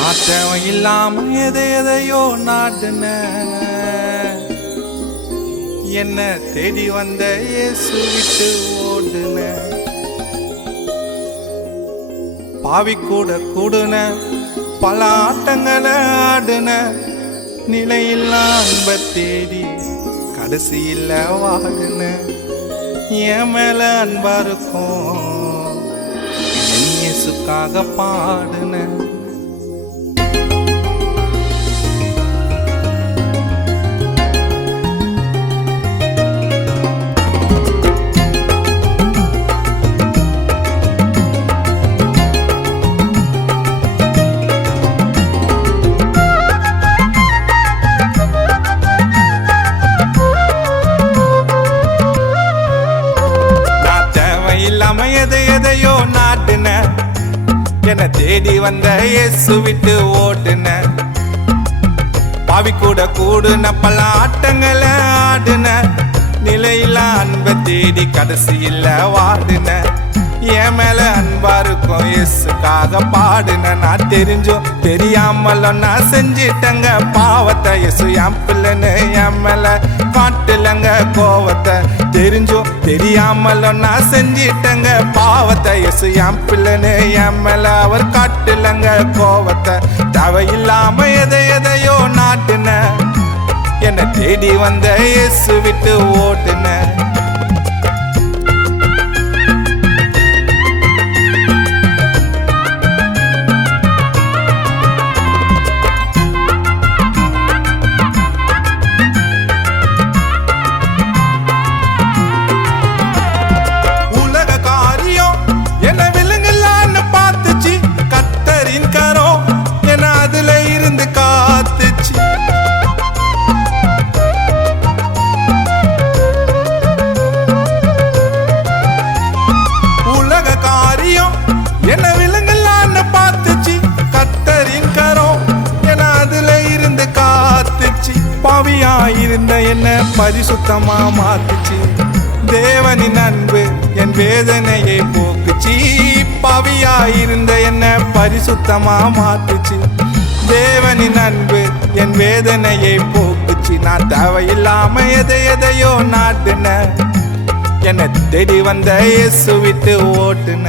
நான் தேவையில்லாம எதையோ நாட்டுன என்ன தேடி வந்த இயேசு விட்டு ஓடுன பாவி கூட கூடுன பல ஆட்டங்களை ஆடுன நிலையில்லா அன்ப தேடி கடைசியில் வாடுன என் மேல அன்பா இருக்கும் இயேசுக்காக பாடுன இல்லாம எதையோ நாட்டுன என்ன தேடி வந்த இயேசு விட்டு ஓட்டுன பாவி கூட கூடுன பல ஆட்டங்களை ஆடுன நிலையில அன்பை தேடி கடைசியில் வாடுன என் மேல அன்பா இருக்கும் இயேசுக்காக பாடுன நான் தெரிஞ்சும் தெரியாமலும் நான் செஞ்சிட்டங்க பாவத்தை இயேசு என் பிள்ளைன்னு என் மேல காட்டுலங்க கோவத்தை தெரிஞ்சும் தெரியாமலும் நான் செஞ்சிட்டங்க பாவத்தை இயேசு என் பிள்ளைன்னு என் மேல அவர் காட்டுலங்க கோவத்தை தேவையில்லாம எதையோ நாட்டுன என்ன தேடி வந்த இயேசு விட்டு ஓட்டுன என்ன விலங்கலான்னு பார்த்துச்சு கத்தரின் கரம் என அதுல இருந்து காத்துச்சு பாவியா இருந்த என்ன பரிசுத்தமா மாத்துச்சு தேவனின் அன்பு என் வேதனையை போக்குச்சு பாவியா இருந்த என்ன பரிசுத்தமா மாத்துச்சு தேவனின் அன்பு என் வேதனையை போக்குச்சு நான் தேவையில்லாம எதையோ நாட்டுன என்ன தேடி வந்த இயேசு விட்டு ஓட்டுன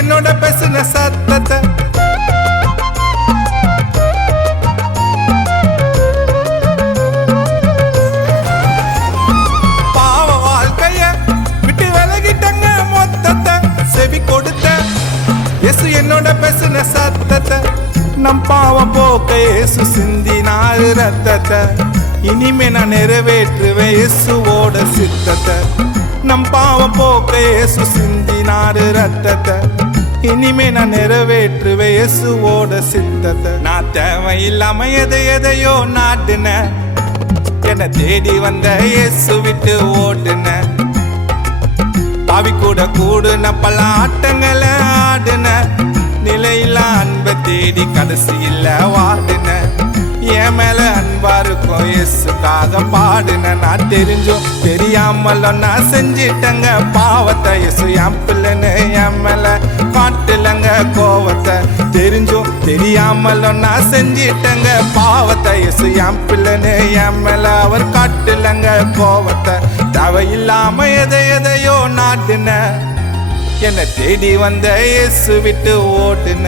என்னோட பேசுன சத்தத்தை பாவ வாழ்க்கைய விட்டு விலகிட்டங்க மொத்தத்தை செவி கொடுத்த இயேசு என்னோட பேசுன சத்தத்தை நம் பாவம் போக்க இயேசு சிந்தினாரு ரத்தத்தை இனிமே நான் நிறைவேற்றுவேன் இயேசுவோட சித்தத்தை நம் பாவம் போக்க இயேசு சிந்தினாரு ரத்தத்தை இனிமே நான் நிறைவேற்றுவேன் இயேசுவோட சித்தத்தை நான் தேவையில்லாம எதையோ நாட்டுன என்ன தேடி வந்த இயேசு விட்டு ஓட்டுன பாவி கூட கூடுன பல ஆட்டங்களை ஆடுன நிலையில அன்பை தேடி கடைசியில் வாடுன என் மேல அன்பா இருக்கும் இயேசுக்காக பாடுன நான் தெரிஞ்சும் தெரியாமலும் நான் செஞ்சிட்டங்க பாவத்தை இயேசு என் பிள்ளைன்னு என் மேல காட்டுலங்க கோவத்தை தெரிஞ்சும் தெரியாமலும் நான் செஞ்சிட்டங்க பாவத்தை இயேசு என் பிள்ளைன்னு என் மேல அவர் காட்டுலங்க கோவத்தை தேவையில்லாம எதையோ நாட்டுன என்ன தேடி வந்த இயேசு விட்டு ஓட்டுன